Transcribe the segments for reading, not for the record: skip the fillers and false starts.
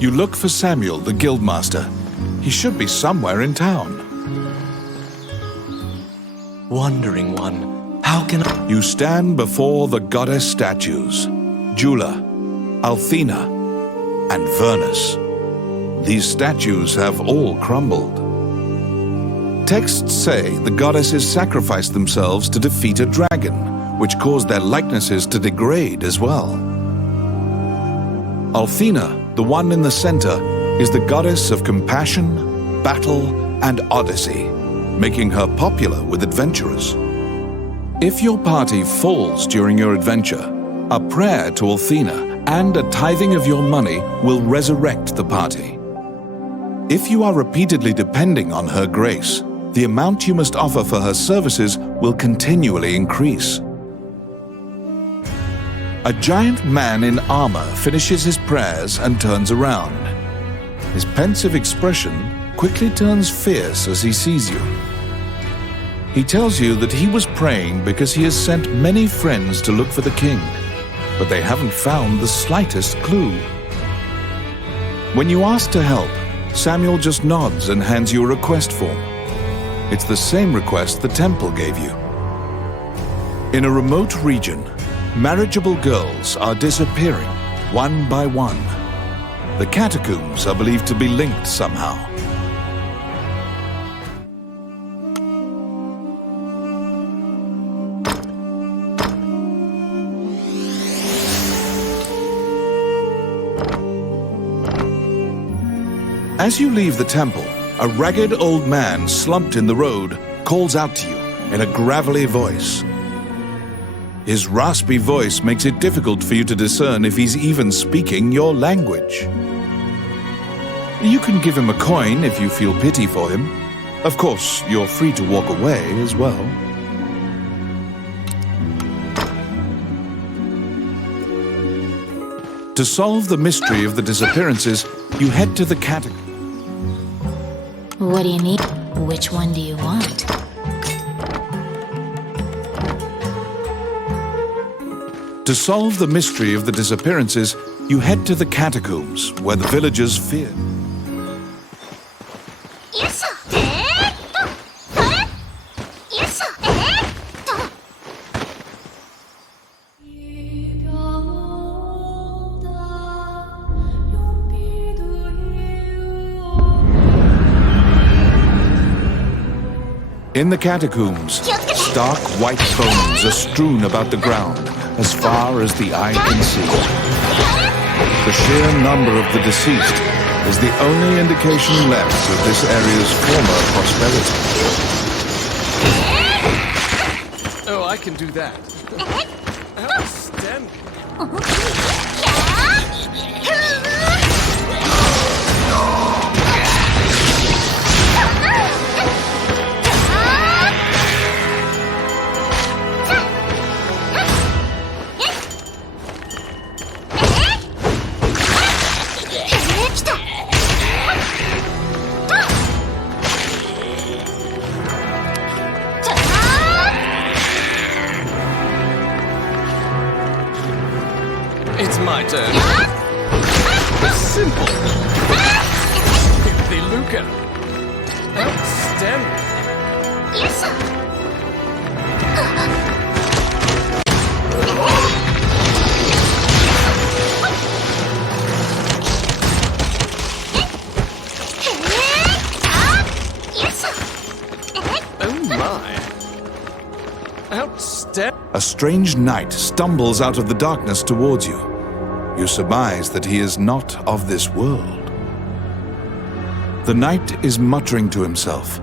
You look for Samuel, the guildmaster. He should be somewhere in town. Wandering one, how can I... You stand before the goddess statues, Jula, Althena, and Vernus. These statues have all crumbled. Texts say the goddesses sacrificed themselves to defeat a dragon, which caused their likenesses to degrade as well. Althena, the one in the center, is the goddess of compassion, battle, and odyssey, making her popular with adventurers. If your party falls during your adventure, a prayer to Althena and a tithing of your money will resurrect the party. If you are repeatedly depending on her grace, the amount you must offer for her services will continually increase. A giant man in armor finishes his prayers and turns around. His pensive expression quickly turns fierce as he sees you. He tells you that he was praying because he has sent many friends to look for the king, but they haven't found the slightest clue. When you ask to help, Samuel just nods and hands you a request form. It's the same request the temple gave you. In a remote region, marriageable girls are disappearing, one by one. The catacombs are believed to be linked somehow. As you leave the temple, a ragged old man slumped in the road calls out to you in a gravelly voice. His raspy voice makes it difficult for you to discern if he's even speaking your language. You can give him a coin if you feel pity for him. Of course, you're free to walk away as well. To solve the mystery of the disappearances, you head to the Catacombs. What do you need? Which one do you want? To solve the mystery of the disappearances, you head to the Catacombs, where the villagers fear. In the catacombs, stark white bones are strewn about the ground as far as the eye can see. The sheer number of the deceased is the only indication left of this area's former prosperity. Oh, I can do that. Outstanding. It's my turn. Simple. The Luca. Outstanding. Oh my. Outstanding. A strange knight stumbles out of the darkness towards you. You surmise that he is not of this world. The knight is muttering to himself,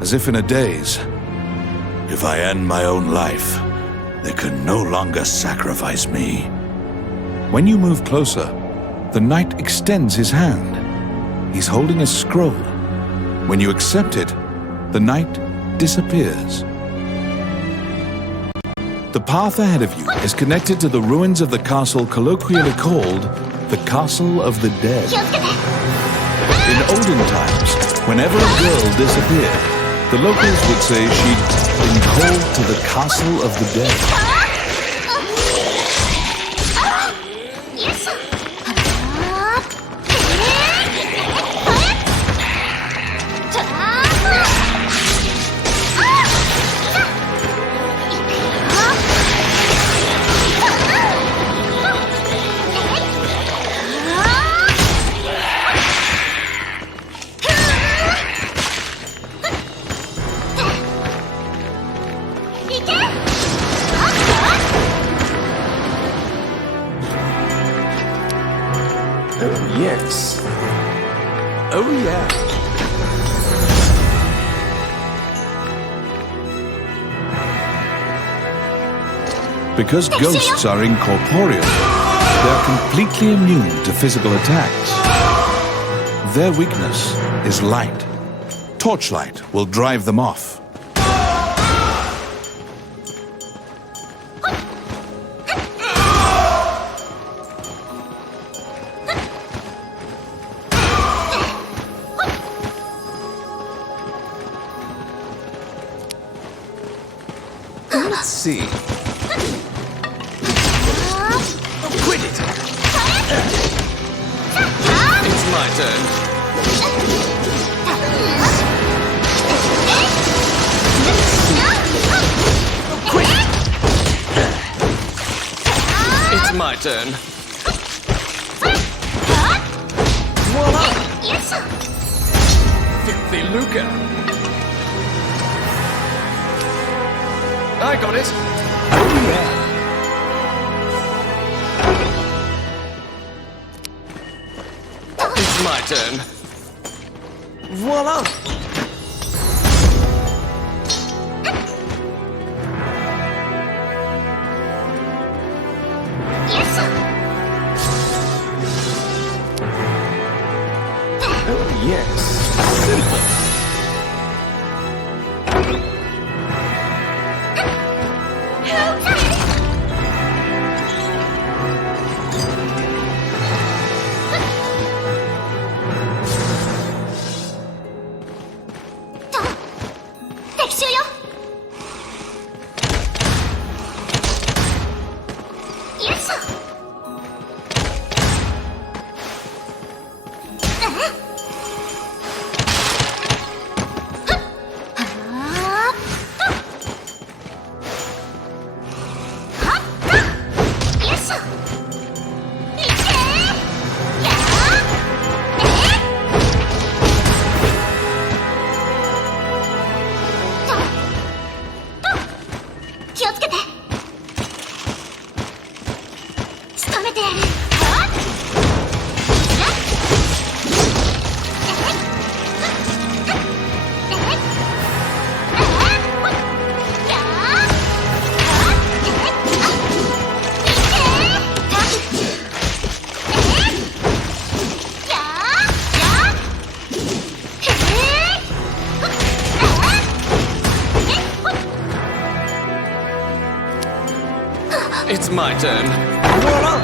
as if in a daze. If I end my own life, they can no longer sacrifice me. When you move closer, the knight extends his hand. He's holding a scroll. When you accept it, the knight disappears. The path ahead of you is connected to the ruins of the castle colloquially called the Castle of the Dead. In olden times, whenever a girl disappeared, the locals would say she'd been called to the Castle of the Dead. yes. Oh, yeah. Because ghosts are incorporeal, they are completely immune to physical attacks. Their weakness is light. Torchlight will drive them off. Let's see. Quit it! It's my turn. Quit it! It's my turn. Voila! Filthy lucre! I got it! Oh yeah! It's my turn. Voila! Oh yes, simple. It's my turn. Voila!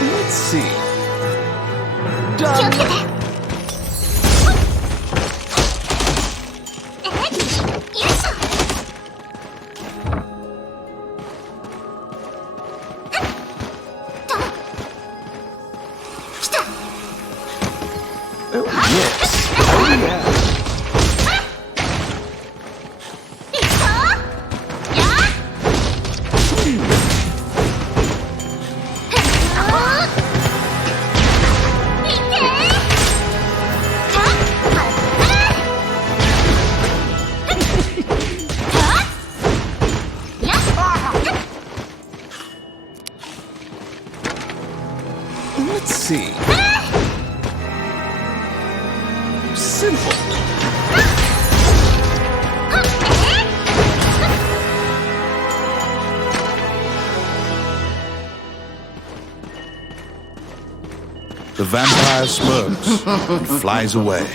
Let's see. Done. Oh, yes. Oh, yeah. Let's see. Simple. The vampire smirks and flies away.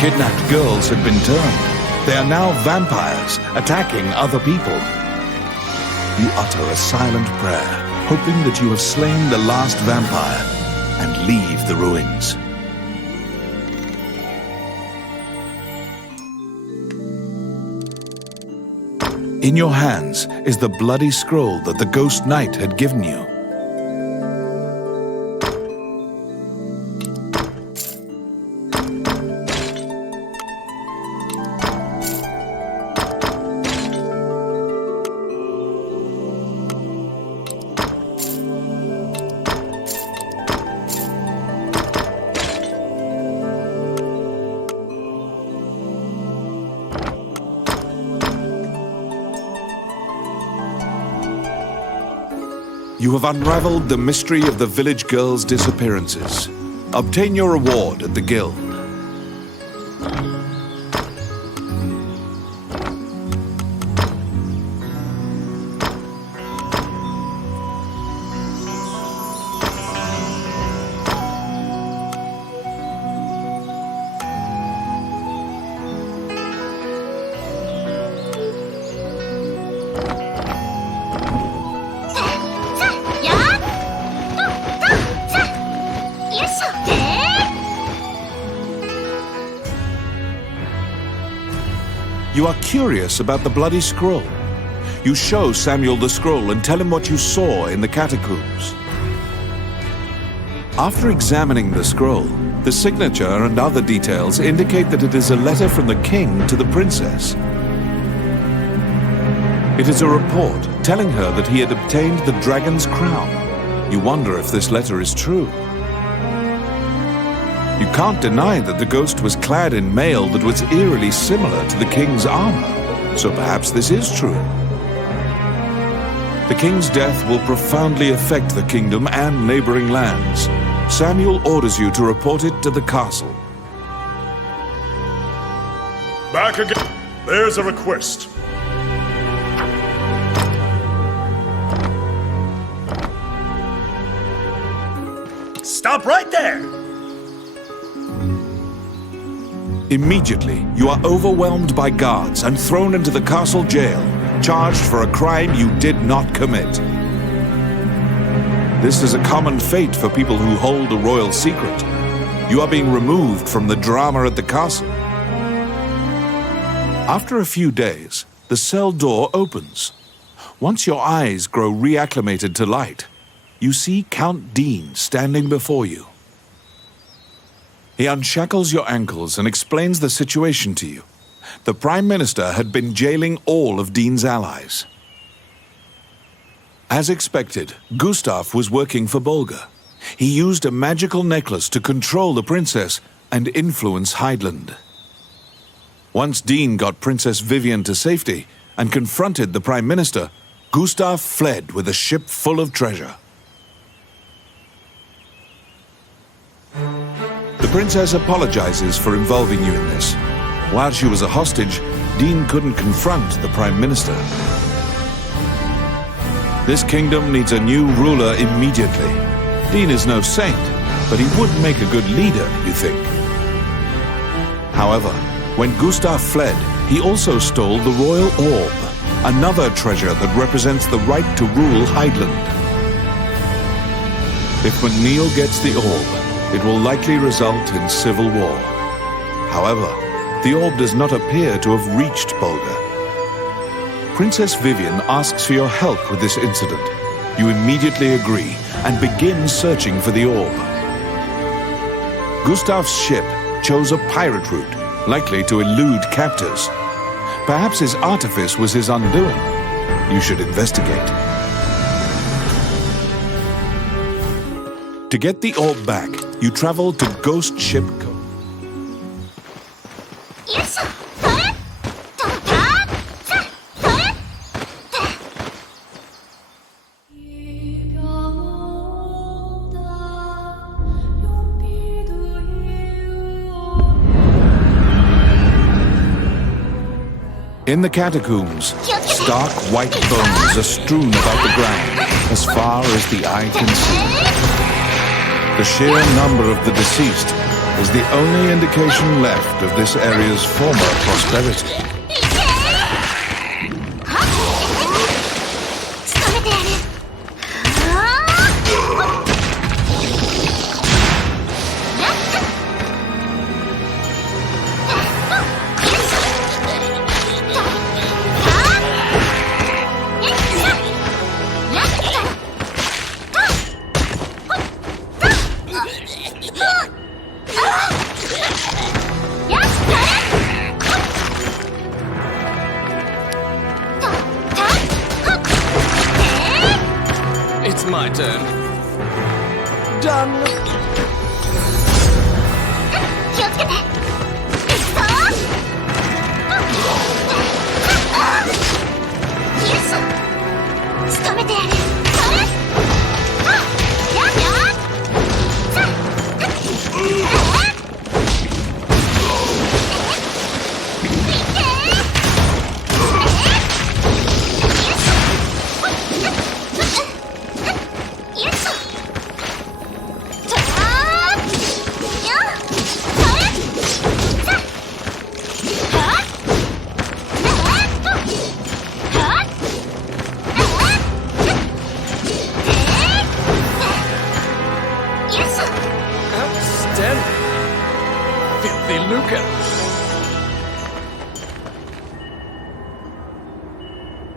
kidnapped girls had been turned. They are now vampires, attacking other people. You utter a silent prayer, hoping that you have slain the last vampire, and leave the ruins. In your hands is the bloody scroll that the ghost knight had given you. You have unraveled the mystery of the village girls' disappearances. Obtain your reward at the guild. You are curious about the bloody scroll. You show Samuel the scroll and tell him what you saw in the catacombs. After examining the scroll, the signature and other details indicate that it is a letter from the king to the princess. It is a report telling her that he had obtained the dragon's crown. You wonder if this letter is true. You can't deny that the ghost was clad in mail that was eerily similar to the king's armor, so perhaps this is true. The king's death will profoundly affect the kingdom and neighboring lands. Samuel orders you to report it to the castle. Back again. There's a request. Stop right there! Immediately, you are overwhelmed by guards and thrown into the castle jail, charged for a crime you did not commit. This is a common fate for people who hold a royal secret. You are being removed from the drama at the castle. After a few days, the cell door opens. Once your eyes grow reacclimated to light, you see Count Dean standing before you. He unshackles your ankles and explains the situation to you. The Prime Minister had been jailing all of Dean's allies. As expected, Gustav was working for Bolga. He used a magical necklace to control the princess and influence Heidland. Once Dean got Princess Vivian to safety and confronted the Prime Minister, Gustav fled with a ship full of treasure. The princess apologizes for involving you in this. While she was a hostage, Dean couldn't confront the Prime Minister. This kingdom needs a new ruler immediately. Dean is no saint, but he would make a good leader, you think. However, when Gustav fled, he also stole the royal orb, another treasure that represents the right to rule Heidland. If McNeil gets the orb, it will likely result in civil war. However, the orb does not appear to have reached Bolga. Princess Vivian asks for your help with this incident. You immediately agree and begin searching for the orb. Gustav's ship chose a pirate route, likely to elude captors. Perhaps his artifice was his undoing. You should investigate. To get the orb back, you travel to Ghost Ship Cove. In the catacombs, stark white bones are strewn about the ground as far as the eye can see. The sheer number of the deceased is the only indication left of this area's former prosperity. It's my turn. Done. Outstanding. Filthy lucre.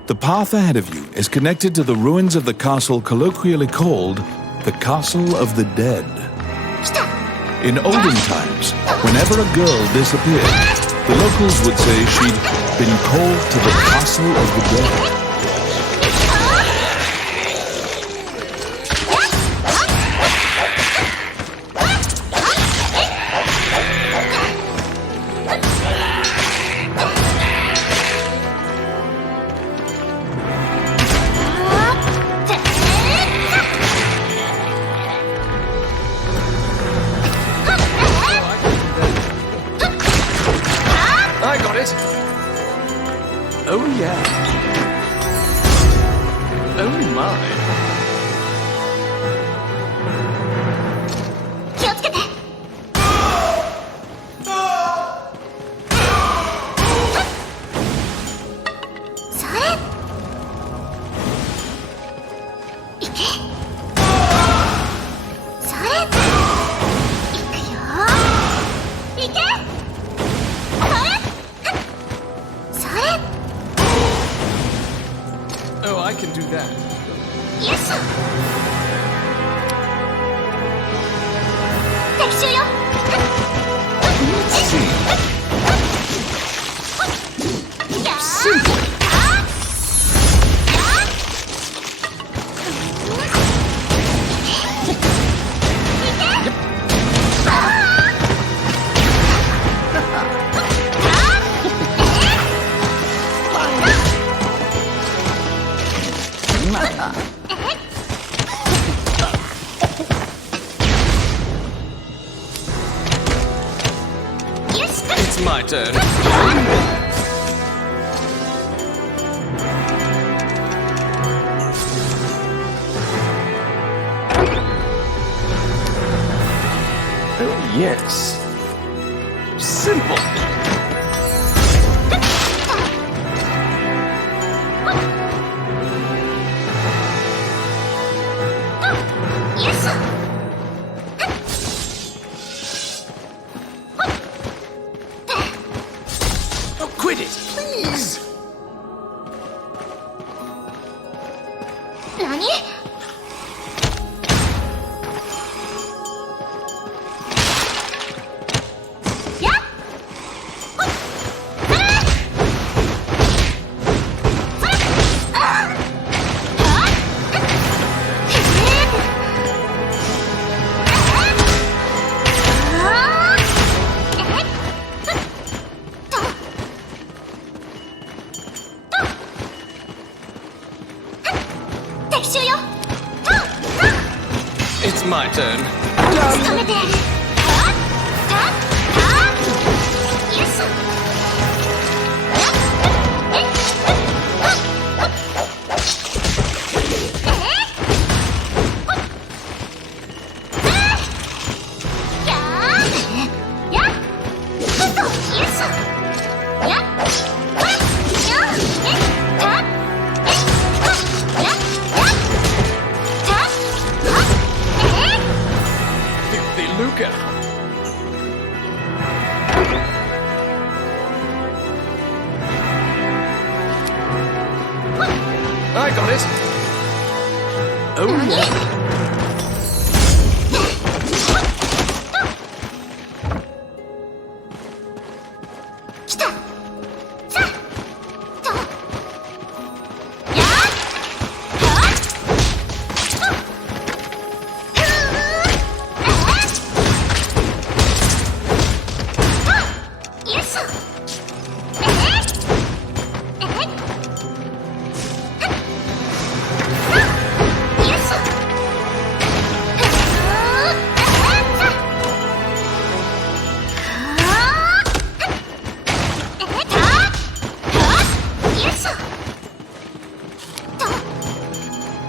The path ahead of you is connected to the ruins of the castle colloquially called the Castle of the Dead. In olden times, whenever a girl disappeared, the locals would say she'd been called to the Castle of the Dead. I got it. Oh yeah. Oh my. Oh, I can do that. Simple. It's my turn. Oh, yes. Simple. Oh, quit it, please. It's my turn.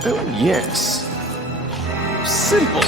Oh, yes. Simple.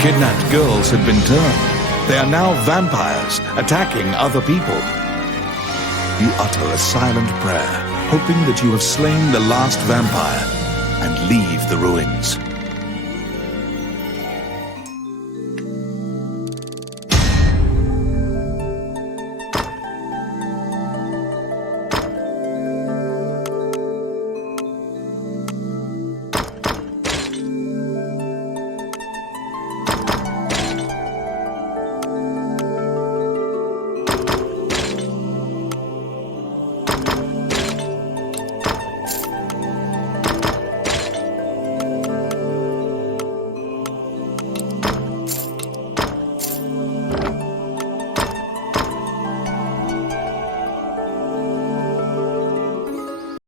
Kidnapped girls had been turned. They are now vampires, attacking other people. You utter a silent prayer, hoping that you have slain the last vampire, and leave the ruins.